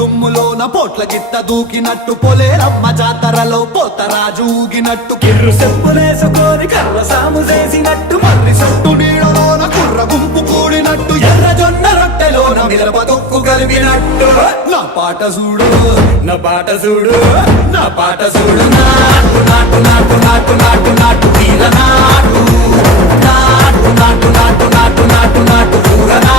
దుమ్ములోన పోట్ల గిత్త దూకినట్టు పొలేరమ్మ జాతరలో పోతరాజు ఊగినట్టు కిర్రు చెప్పులేసుకొని కర్ర సాము చేసినట్టు మర్రి సొట్టు నీడలోన కుర్ర గుంపు కూడినట్టు ఎర్ర జొన్న రొట్టెలోన మిరప తొక్కు కలిపినట్టు నా పాట చూడు నా పాట చూడు నా పాట చూడు నాటు నాటు నాటు నాటు నాటు నాటు తీర నాటు నాటు నాటు నాటు నాటు నాటు నాటు నాటు